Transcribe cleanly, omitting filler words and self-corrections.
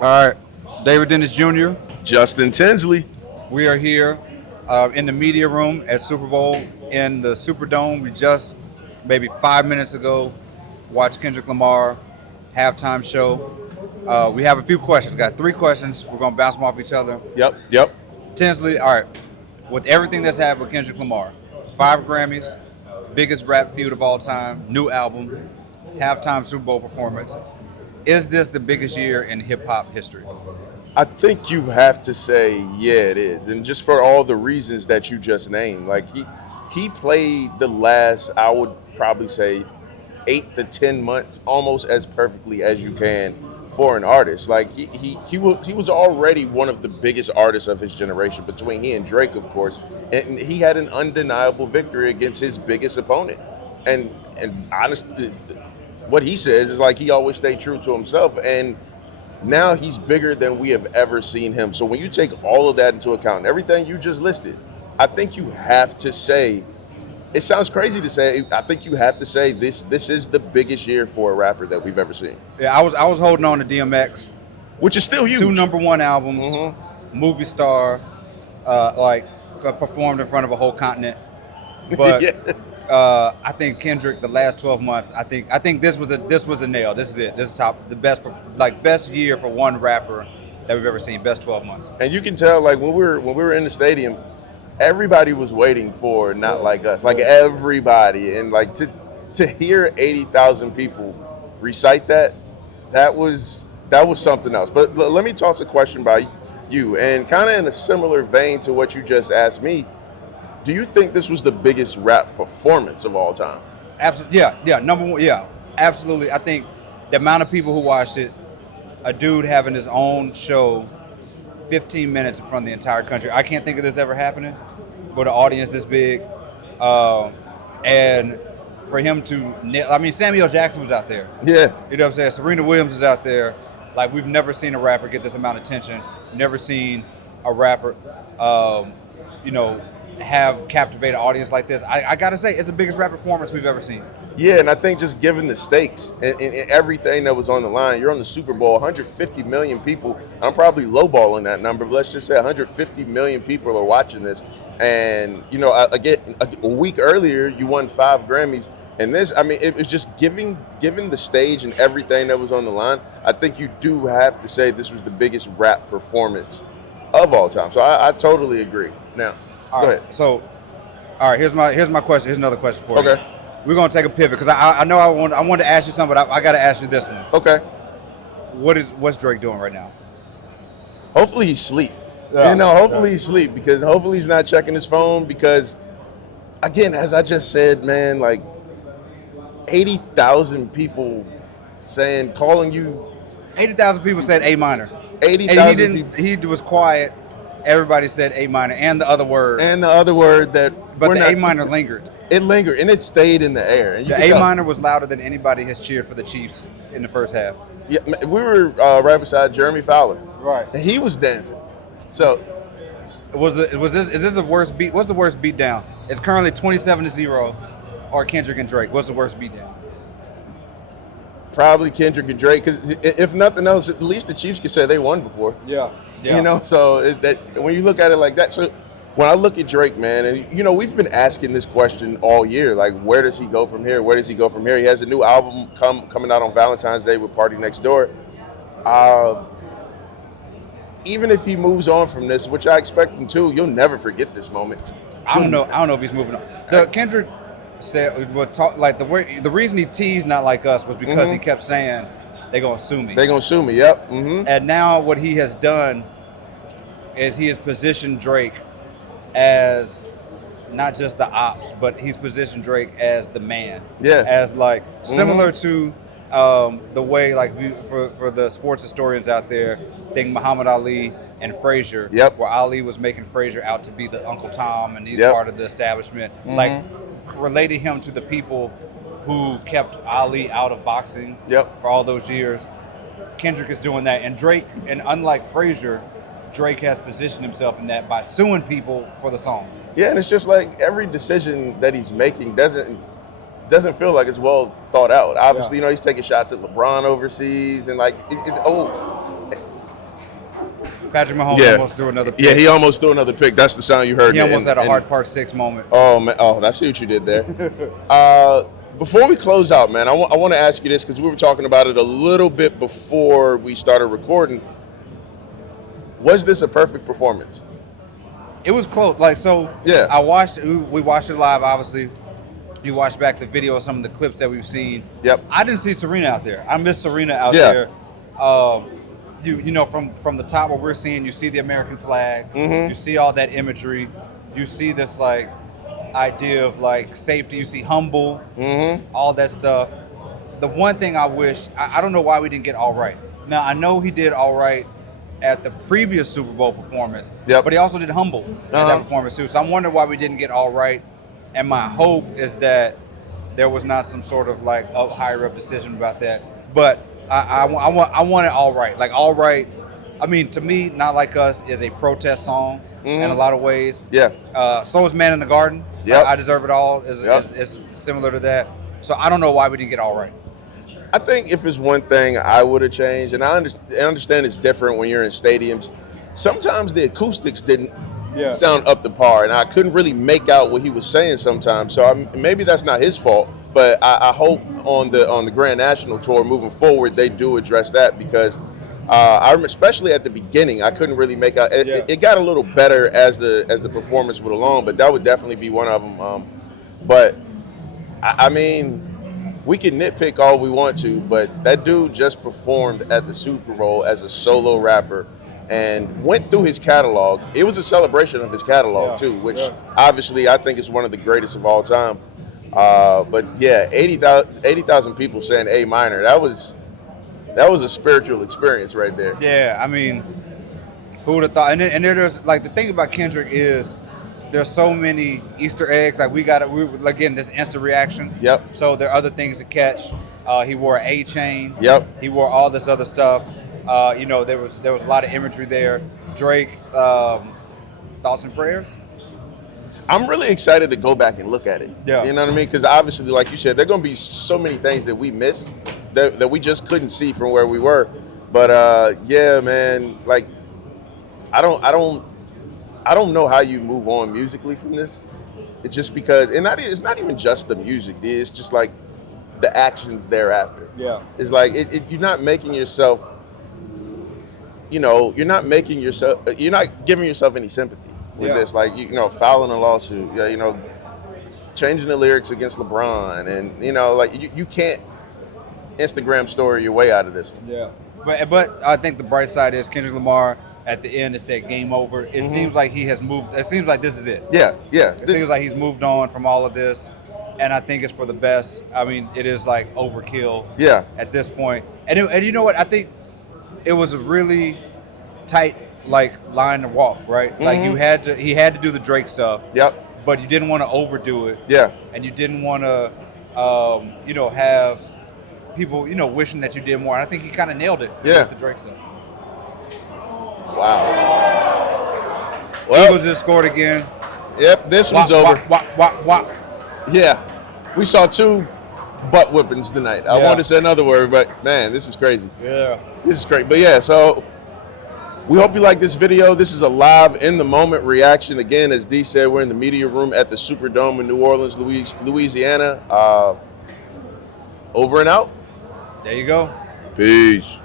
All right, David Dennis Jr. Justin Tinsley. We are here in the media room at Super Bowl in the Superdome. We just maybe 5 minutes ago watched Kendrick Lamar halftime show. We have a few questions. Got three questions. We're gonna bounce them off each other. Yep. Tinsley, all right. With everything that's happened with Kendrick Lamar, 5 Grammys, biggest rap feud of all time, new album, halftime Super Bowl performance. Is this the biggest year in hip hop history? I think you have to say, yeah, it is. And just for all the reasons that you just named. Like he played the last, I would probably say 8 to 10 months almost as perfectly as you can for an artist. Like he was already one of the biggest artists of his generation, between he and Drake, of course. And he had an undeniable victory against his biggest opponent. And honestly, what he says is like he always stayed true to himself. And now he's bigger than we have ever seen him. So when you take all of that into account and everything you just listed, I think you have to say, it sounds crazy to say, I think you have to say this is the biggest year for a rapper that we've ever seen. Yeah, I was holding on to DMX. Which is still huge. Two #1 albums, movie star, performed in front of a whole continent. But Yeah. I think Kendrick, the last 12 months, I think this was the nail. This is it. This is the best year for one rapper that we've ever seen. Best 12 months. And you can tell, like when we were in the stadium, everybody was waiting for Not Like Us. Like everybody. And like to hear 80,000 people recite that was something else. But let me toss a question by you, and kind of in a similar vein to what you just asked me. Do you think this was the biggest rap performance of all time? Absolutely, yeah, #1, yeah, absolutely. I think the amount of people who watched it, a dude having his own show, 15 minutes in front of the entire country. I can't think of this ever happening with an audience this big, and for him to, I mean, Samuel Jackson was out there. Yeah. You know what I'm saying? Serena Williams is out there. Like, we've never seen a rapper get this amount of attention. Never seen a rapper, have captivated audience like this. I gotta say, it's the biggest rap performance we've ever seen. Yeah, and I think just given the stakes and everything that was on the line, you're on the Super Bowl, 150 million people. I'm probably lowballing that number, but let's just say 150 million people are watching this. And, again, a week earlier, you won 5 Grammys. And this, I mean, it was just given the stage and everything that was on the line, I think you do have to say this was the biggest rap performance of all time. So I totally agree. Now, go ahead. So, all right, here's my question. Here's another question for you. Okay. We're gonna take a pivot because I know I wanted to ask you something, but I got to ask you this one. Okay. What's Drake doing right now? Hopefully he's asleep. Yeah. Hopefully he's asleep, because hopefully he's not checking his phone, because, again, as I just said, man, like 80,000 people calling you. 80,000 people said A minor. 80,000 people. He was quiet. Everybody said A minor and the other word. And the other word that. But the A minor lingered. It lingered, and it stayed in the air. And the A minor was louder than anybody has cheered for the Chiefs in the first half. Yeah, we were right beside Jeremy Fowler. Right. And he was dancing. So. Is this a worst beat? What's the worst beat down? It's currently 27-0, or Kendrick and Drake. What's the worst beat down? Probably Kendrick and Drake, because if nothing else, at least the Chiefs could say they won before. Yeah. So that when you look at it like that, so when I look at Drake, man, and we've been asking this question all year, like, where does he go from here? Where does he go from here? He has a new album coming out on Valentine's Day with Party Next Door. Even if he moves on from this, which I expect him to, you'll never forget this moment. I don't know if he's moving on. Kendrick said, the reason he teased Not Like Us was because he kept saying, they're going to sue me. They're going to sue me, yep. Mm-hmm. And now what he has done is he has positioned Drake as not just the ops, but he's positioned Drake as the man. Yeah. As similar to the way, for the sports historians out there, think Muhammad Ali and Frazier, where Ali was making Frazier out to be the Uncle Tom and he's part of the establishment. Relating him to the people who kept Ali out of boxing for all those years. Kendrick is doing that. And Drake, and unlike Frazier, Drake has positioned himself in that by suing people for the song. Yeah, and it's just like every decision that he's making doesn't doesn't feel like it's well thought out. Obviously, he's taking shots at LeBron overseas and like, Patrick Mahomes almost threw another pick. Yeah, he almost threw another pick. That's the sound you heard. He almost had a hard part 6 moment. Oh, man. Oh, I see what you did there. Before we close out, man, I want to ask you this because we were talking about it a little bit before we started recording. Was this a perfect performance? It was close. Like, so yeah. We watched it live, obviously. You watched back the video of some of the clips that we've seen. Yep. I didn't see Serena out there. I missed Serena out there. You know, from the top where we're seeing, you see the American flag. Mm-hmm. You see all that imagery. You see this, like, idea of, like, safety. You see humble, all that stuff. The one thing I wish, I don't know why we didn't get all right. Now, I know he did all right at the previous Super Bowl performance, but he also did humble at that performance too. So I'm wondering why we didn't get all right. And my hope is that there was not some sort of like higher up decision about that. But I want it all right. Like all right. I mean, to me, Not Like Us is a protest song in a lot of ways. Yeah. So is Man in the Garden. Yep. I Deserve It All is similar to that. So I don't know why we didn't get all right. I think if it's one thing I would have changed, and I understand it's different when you're in stadiums, sometimes the acoustics didn't sound up to par, and I couldn't really make out what he was saying sometimes. So maybe that's not his fault, but I hope on the Grand National Tour moving forward, they do address that because especially at the beginning, I couldn't really make out. It got a little better as the performance went along, but that would definitely be one of them. But I mean, we can nitpick all we want to, but that dude just performed at the Super Bowl as a solo rapper and went through his catalog. It was a celebration of his catalog too, which obviously I think is one of the greatest of all time. But yeah, 80,000 people saying A minor. That was a spiritual experience right there. Yeah, I mean, who would have thought? And there's like the thing about Kendrick is there's so many Easter eggs. Like we again this instant reaction. Yep. So there are other things to catch. He wore an A chain. Yep. He wore all this other stuff. You know, there was a lot of imagery there. Drake, thoughts and prayers. I'm really excited to go back and look at it. Yeah. You know what I mean? Because obviously, like you said, there are going to be so many things that we missed that we just couldn't see from where we were. But yeah, man, like I don't know how you move on musically from this. It's just because, and it's not even just the music. It's just like the actions thereafter. Yeah. It's like you're not making yourself. You're not giving yourself any sympathy with this. Like filing a lawsuit. Changing the lyrics against LeBron, and like you can't Instagram story your way out of this one. Yeah. But I think the bright side is Kendrick Lamar. At the end, it said game over. It seems like he has moved. It seems like this is it. Yeah. It seems like he's moved on from all of this, and I think it's for the best. I mean, it is like overkill. Yeah. At this point, and you know what? I think it was a really tight line to walk. Right. Like he had to do the Drake stuff. Yep. But you didn't want to overdo it. Yeah. And you didn't want to, have people, wishing that you did more. And I think he kind of nailed it. Yeah. With the Drake stuff. Wow. Well, Eagles just scored again. Yep, this one's over. Wop. Yeah, we saw 2 butt whippings tonight. I wanted to say another word, but man, this is crazy. Yeah. This is great. But yeah, so we hope you like this video. This is a live, in-the-moment reaction. Again, as D said, we're in the media room at the Superdome in New Orleans, Louisiana. Over and out. There you go. Peace.